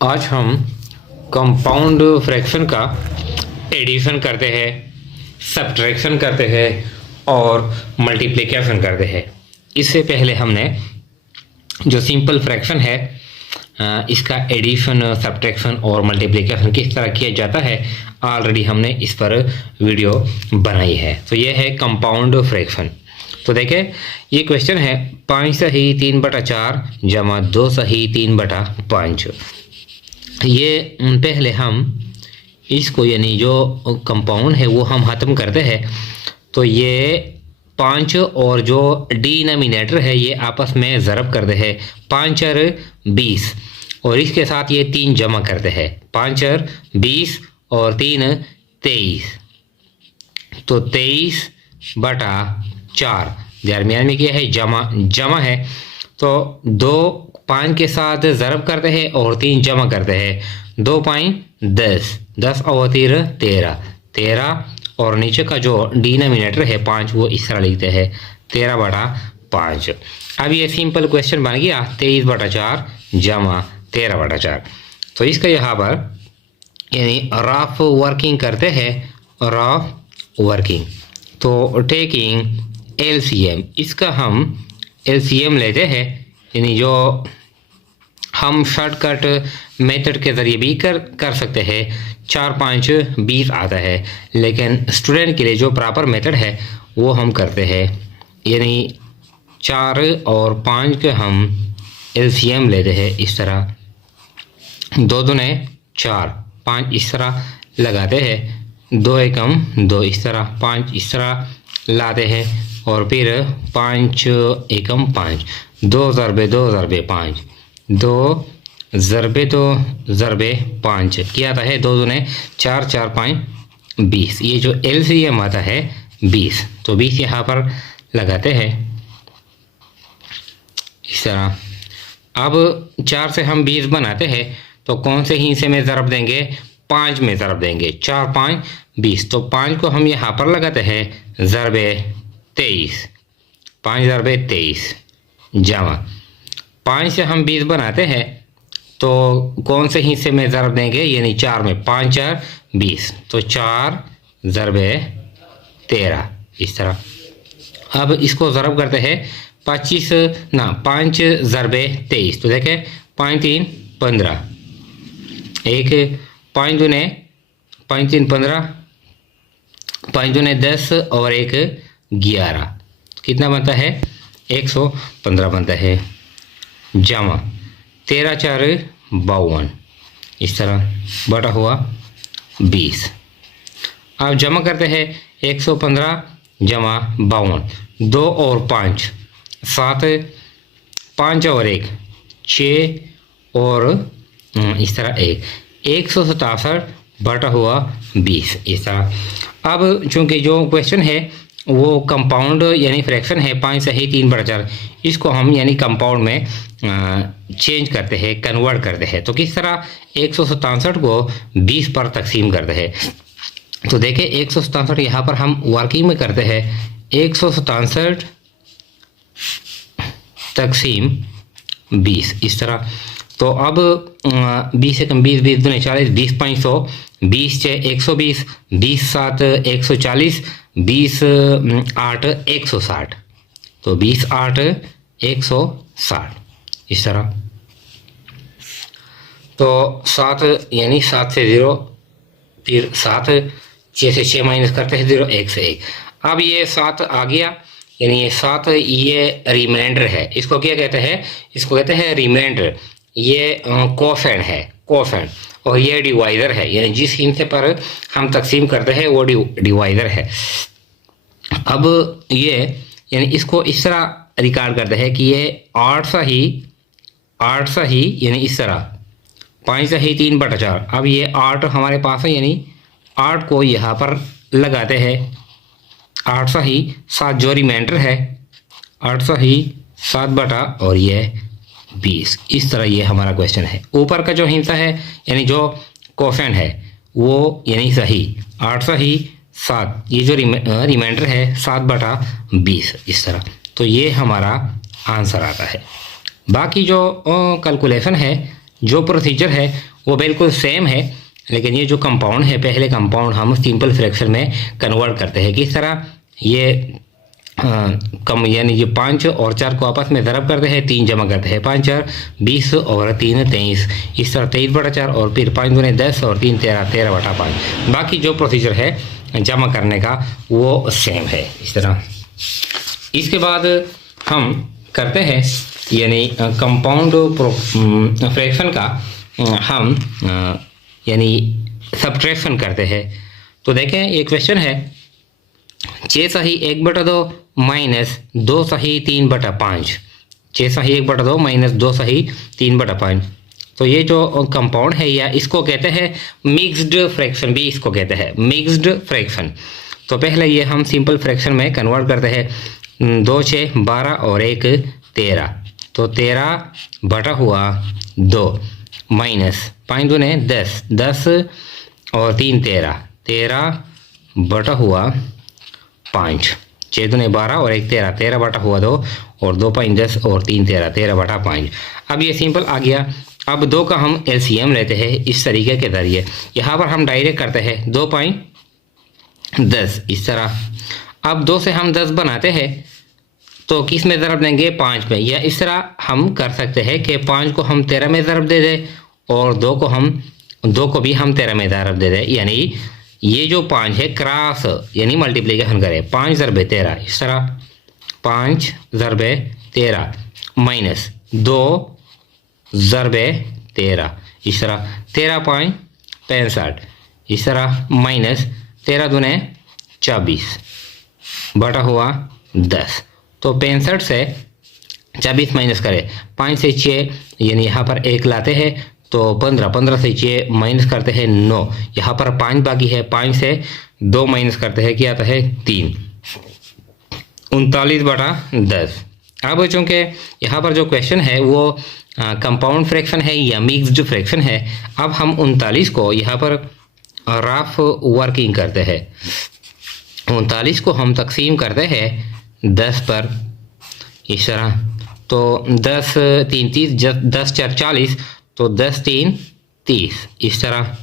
आज हम compound fraction का एडिशन करते हैं, सब्ट्रैक्शन करते हैं और मल्टीप्लिकेशन करते हैं। इससे पहले हमने जो सिंपल फ्रैक्शन है इसका एडिशन, सब्ट्रैक्शन और मल्टीप्लिकेशन किस तरह किया जाता है ऑलरेडी हमने इस पर वीडियो बनाई है। तो ये है कंपाउंड फ्रैक्शन। तो देखें, ये क्वेश्चन है 5 सही 3/4 जमा 2 सही 3/5। ये पहले हम इसको यानी जो कंपाउंड है वो हम ख़त्म करते हैं। तो ये 5 और जो डिनोमिनेटर है ये आपस में ज़रब करते हैं। 5 और 20 और इसके साथ ये 3 जमा करते हैं। 5 और 20 और 3 23। तो 23/4 दरमियान में क्या है, जमा है। तो 2 5 के साथ ज़रब करते हैं और 3 जमा करते हैं। 2 5 10, 10 और 13 और नीचे का जो डिनोमिनेटर है 5 वो इस तरह लिखते हैं 13/5। अब ये सिंपल क्वेश्चन बन गया 23/4 जमा 13/4। तो इसका यहाँ पर यानी रफ वर्किंग करते हैं, रफ वर्किंग। तो टेकिंग एलसीएम, इसका हम एलसीएम लेते हैं, यानी जो हम शॉर्टकट मेथड के ज़रिए भी कर सकते हैं। 4 5 20 आता है, लेकिन स्टूडेंट के लिए जो प्रॉपर मेथड है वो हम करते हैं, यानी 4 और 5 के हम एलसीएम लेते हैं। इस तरह 2 दूने 4, 5 इस तरह लगाते हैं, 2 एकम 2 इस तरह, 5 इस तरह लाते हैं और फिर 5 एकम 5, 2 ज़रबे 2 ज़रबे 5, 2 ज़रबे 2 ज़रबे 5 क्या आता है, 2 दूने 4, 4 5 20। ये जो एलसीएम आता है 20, तो 20 यहाँ पर लगाते हैं इस तरह। अब 4 से हम 20 बनाते हैं, तो कौन से हिस्से में ज़रब देंगे, 5 में ज़रब देंगे। 4 5 20, तो 5 को हम यहाँ पर लगाते हैं ज़रबे 23, 5 ज़रबे 23 जमा 5 से हम 20 बनाते हैं, तो कौन से हिस्से में ज़रब देंगे, यानी 4 में, 5 4 20, तो 4 ज़रबे 13 इस तरह। अब इसको ज़रब करते हैं 5 ज़रबे 23, तो देखें 5 3 15, एक 5 दूने 5 3 15, 5 दूने 10 और एक 11, कितना बनता है, 115 बनता है जमा 13 4 52 इस तरह बटा हुआ 20। अब जमा करते हैं 115 जमा 52, 2 और 5 7, 5 और 1 6 और इस तरह 167 बटा हुआ 20 इस तरह। अब चूंकि जो क्वेश्चन है वो कंपाउंड यानी फ्रैक्शन है 5 सही 3/4, इसको हम यानी कंपाउंड में चेंज करते हैं, कन्वर्ट करते हैं। तो किस तरह 167 को 20 पर तकसीम करते हैं। तो देखिए 167 यहाँ पर हम वर्किंग में करते हैं, 167 तकसीम 20 इस तरह। तो अब 20 एकम 20, 20 दूने 40, 20 5 100, 20 6 120, 20 7 140, 20 8 160, तो 20 8 160 इस तरह। तो 7 यानी 7 से 0, फिर 7 6 से 6 माइनस करते हैं 0, 1 से 1। अब ये 7 आ गया, यानी ये 7 ये रिमाइंडर है। इसको क्या कहते हैं, इसको कहते हैं रिमाइंडर। ये कोफेंट है, कोफेंट, और ये डिवाइज़र है, यानी जिस हिस्से पर हम तकसीम करते हैं वो डिवाइज़र है। अब ये यानी इसको इस तरह रिकॉर्ड करते हैं कि ये 8 सही यानी इस तरह 5 सही 3/4। अब ये 8 हमारे पास है, यानी 8 को यहाँ पर लगाते हैं, 8 सही 7 जो रिमाइंडर है, 8 सही 7 बटा और ये 20 इस तरह। ये हमारा क्वेश्चन है। ऊपर का जो हिस्सा है यानी जो कोफेंट है वो यानी सही 8 सही 7, ये जो रिमाइंडर है 7/20 इस तरह। तो ये हमारा आंसर आता है। बाकी जो कैलकुलेशन है जो प्रोसीजर है वो बिल्कुल सेम है, लेकिन ये जो कंपाउंड है, पहले कंपाउंड हम सिंपल फ्रैक्शन में कन्वर्ट करते हैं। किस तरह? ये कम यानी ये 5 और 4 को आपस में ज़रब करते हैं, 3 जमा करते हैं, 5 4 20 और 3 23, इस तरह 23/4 और फिर 5 दूने 10 और 3 13, 13/5। बाकी जो प्रोसीजर है जमा करने का वो सेम है इस तरह। इसके बाद हम करते हैं यानी कंपाउंड फ्रैक्शन का हम यानी सब्ट्रैक्शन करते हैं। तो देखें ये क्वेश्चन है 6 सही 1/2 माइनस 2 सही 3/5। 6 सही 1/2 माइनस 2 सही 3/5। तो ये जो कंपाउंड है या इसको कहते हैं मिक्स्ड फ्रैक्शन, भी इसको कहते हैं मिक्स्ड फ्रैक्शन। तो पहले ये हम सिंपल फ्रैक्शन में कन्वर्ट करते हैं। 2 6 12 और 1 13, तो 13/2 माइनस 5 दूने 10, 10 और 3 13, 13/5, 6 दूने 12 और 1 13, 13/2 और 2 5 10 और 3 13, 13/5। अब ये सिंपल आ गया। अब 2 का हम एलसीएम लेते हैं इस तरीके के जरिए। यहाँ पर हम डायरेक्ट करते हैं 2 5 10 इस तरह। अब 2 से हम 10 बनाते हैं तो किस में ज़रब देंगे? 5 में। या इस तरह हम कर सकते हैं कि 5 को हम 13 में ज़रब दे दें और 2 को भी हम 13 में ज़रब दे दें। यानी ये जो 5 है क्रॉस यानी मल्टीप्लिकेशन करें, 5 ज़रबे 13 इस तरह, 5 ज़रबे 13 माइनस 2 ज़रबे 13 इस तरह, 13.65 इस तरह, माइनस 13 दूने 24 बटा हुआ 10। तो 65 से 24 माइनस करें, 5 से 6 यानी यहाँ पर 1 लाते हैं तो 15, 15 से 6 माइनस करते हैं 9, यहाँ पर 5 बाकी है, 5 से 2 माइनस करते हैं क्या आता है 3, 39/10। अब चूँकि यहाँ पर जो क्वेश्चन है वो कंपाउंड फ्रैक्शन है या मिक्स्ड फ्रैक्शन है, अब हम 39 को यहाँ पर रफ वर्किंग करते हैं। 39 को हम तकसीम करते हैं 10 पर इस तरह, तो 10 3 30, 10 4 40, तो 10 3 30 इस तरह।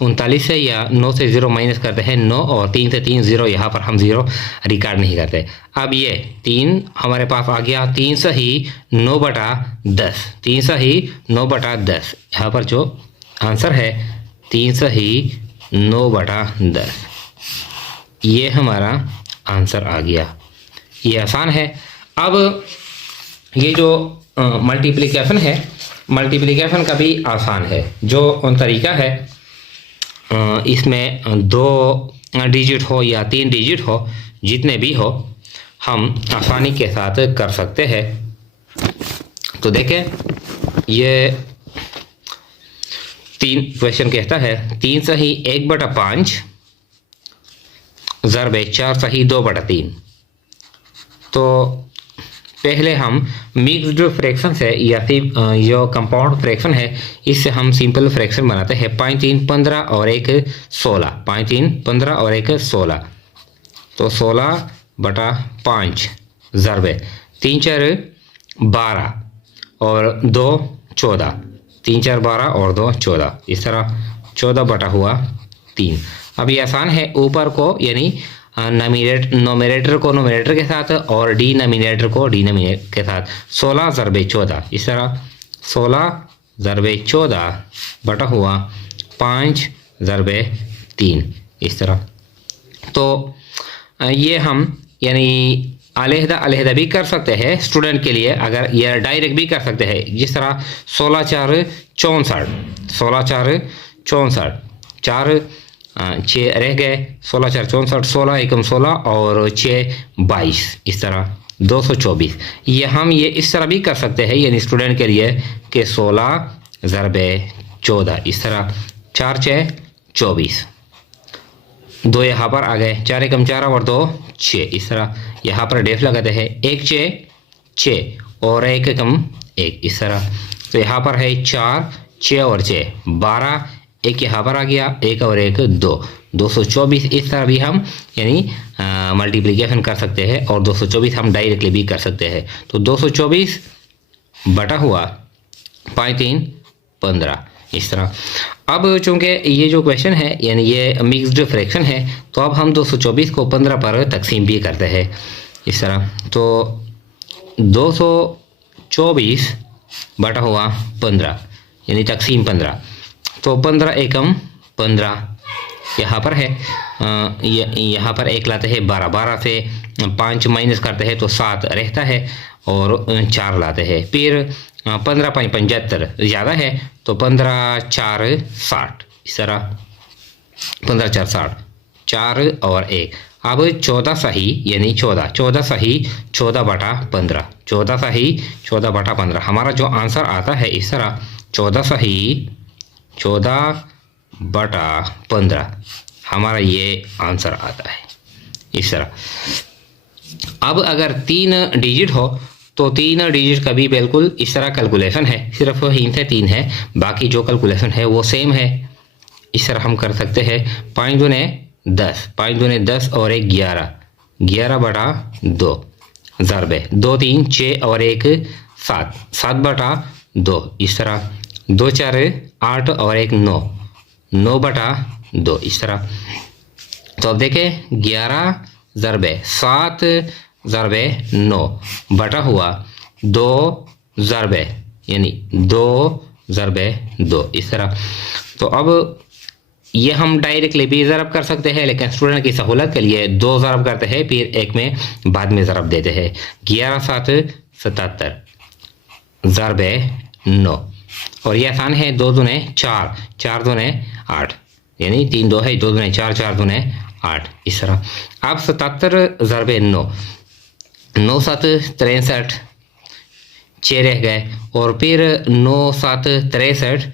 39 से या 9 से 0 माइनस करते हैं 9 और 3 से 3 0, यहाँ पर हम 0 रिकॉर्ड नहीं करते। अब ये 3 हमारे पास आ गया, 3 सही 9/10, 3 सही 9/10, यहाँ पर जो आंसर है 3 सही 9/10, ये हमारा आंसर आ गया। ये आसान है। अब ये जो मल्टीप्लिकेशन है, मल्टीप्लिकेशन का भी आसान है। जो तरीका है इसमें 2 डिजिट हो या 3 डिजिट हो, जितने भी हो हम आसानी के साथ कर सकते हैं। तो देखें ये 3 क्वेश्चन कहता है 3 सही 1/5 ज़रबे 4 सही 2/3। तो पहले हम मिक्स्ड फ्रैक्शन से या फिर जो कंपाउंड फ्रैक्शन है इससे हम सिंपल फ्रैक्शन बनाते हैं। 5 3 15 और 1 16, 5 3 15 और 1 16, तो 16/5 ज़रबे 3 4 12 और 2 14, 3 4 12 और 2 14 इस तरह, 14/3। अब ये आसान है, ऊपर को यानी नोमिनेटर को नोमिनेटर के साथ और डिनोमिनेटर को डिनोमिनेटर के साथ, 16 ज़रबे 14 इस तरह, 16 ज़रबे 14/5 ज़रबे 3 इस तरह। तो ये हम यानी अलहदा अलहदा भी कर सकते हैं स्टूडेंट के लिए, अगर ये डायरेक्ट भी कर सकते हैं। जिस तरह 16 4 64, 16 4 64, 4 6 रह गए, 16 4 64, 16 एकम 16 और 6 22 इस तरह, 224। ये हम ये इस तरह भी कर सकते हैं यानी स्टूडेंट के लिए कि 16 ज़रबे 14 इस तरह, 4 6 24, 2 यहाँ पर आ गए, 4 एकम 4 और 2 6 इस तरह। यहाँ पर डेफ लगाते हैं 1 6 6 और 1 एकम 1 इस तरह। तो यहाँ पर है 4 6 और 6 12, 1 यहाँ पर आ गया, 1 और 1 2, 224 इस तरह भी हम यानी मल्टीप्लिकेशन कर सकते हैं और 224 हम डायरेक्टली भी कर सकते हैं। तो 224 बटा हुआ 5 3 15 इस तरह। अब चूंकि ये जो क्वेश्चन है यानी ये मिक्स्ड फ्रैक्शन है तो अब हम 224 को 15 पर तकसीम भी करते हैं इस तरह। तो 224 बटा हुआ 15 यानी तकसीम 15। तो 15 एकम 15 यहाँ पर है, यहाँ पर एक लाते हैं 12, 12 से 5 माइनस करते हैं तो 7 रहता है और 4 लाते हैं। फिर 15 5 75 ज़्यादा है तो 15 4 60 इस तरह, 15 4 60, 4 और 1। अब 14 सही यानी 14 सही 14 बटा 15, 14 सही 14 बटा 15 हमारा जो आंसर आता है इस तरह, 14 सही 14 बटा 15 हमारा ये आंसर आता है इस तरह। अब अगर 3 डिजिट हो तो 3 डिजिट का भी बिल्कुल इस तरह कैलकुलेशन है, सिर्फ हिंट से 3 है, बाकी जो कैलकुलेशन है वो सेम है। इस तरह हम कर सकते हैं 5 दूने 10, 5 दूने 10 और 1 11, 11 बटा 2 ज़रबे 2 3 6 और 1 7, 7 बटा 2 इस तरह, 2 4 8 और 1 9, 9 बटा 2 इस तरह। तो अब देखें 11 ज़रबे 7 ज़रबे 9 बटा हुआ 2 ज़रबे यानी 2 ज़रबे 2 इस तरह। तो अब ये हम डायरेक्टली भी ज़रब कर सकते हैं, लेकिन स्टूडेंट की सहूलत के लिए 2 ज़रब करते हैं फिर एक में बाद में ज़रब देते हैं। 11 7 77 ज़रबे 9 और ये आसान है, 2 दूने 4, 4 दूने 8 यानी 3 2 है, 2 दूने 4, 4 दूने 8 इस तरह। अब 77 ज़रबे 9, 9 7 63 6 रह गए और फिर 9 7 63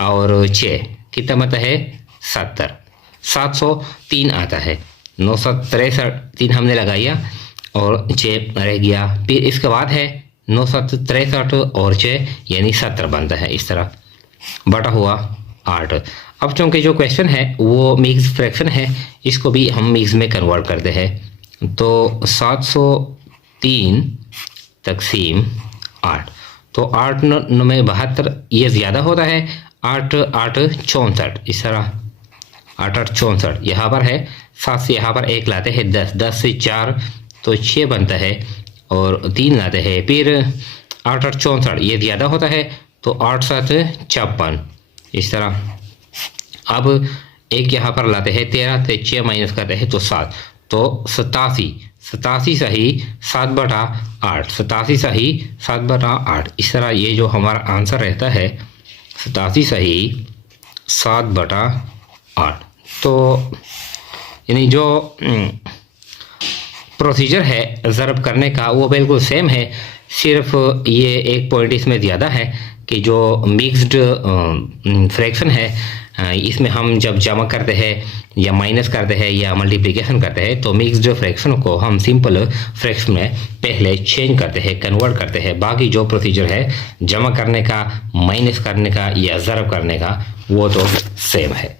और 6 कितना मतलब है 70, 703 आता है। 9 7 63 3 हमने लगाया और 6 रह गया, फिर इसके बाद है 9 7 63 और 6 यानी 70 बनता है इस तरह बटा हुआ 8। अब चूंकि जो क्वेश्चन है वो मिक्स फ्रैक्शन है, इसको भी हम मिक्स में कन्वर्ट करते हैं। तो 703 तकसीम 8, तो 8 9 में 72 ये ज़्यादा होता है, 8 8 64 इस तरह, 8 8 64 यहाँ पर है, 7 से यहाँ पर 1 लाते हैं 10, 10 से 4 तो 6 बनता है और 3 लाते हैं, फिर 8 8 64 ये ज़्यादा होता है तो 8 7 56 इस तरह। अब एक यहाँ पर लाते हैं 13 से 6 माइनस करते हैं तो 7, तो 87 सही 7 बटा 8, 87 सही 7 बटा 8 इस तरह। ये जो हमारा आंसर रहता है 87 सही 7 बटा 8। तो यानी जो प्रोसीजर है ज़रब करने का वो बिल्कुल सेम है, सिर्फ ये एक पॉइंट इसमें ज़्यादा है कि जो मिक्स्ड फ्रैक्शन है इसमें हम जब जमा करते हैं या माइनस करते हैं या मल्टीप्लिकेशन करते हैं तो मिक्स्ड फ्रैक्शन को हम सिंपल फ्रैक्शन में पहले चेंज करते हैं, कन्वर्ट करते हैं। बाकी जो प्रोसीजर है जमा करने का, माइनस करने का या ज़रब करने का वो तो सेम है।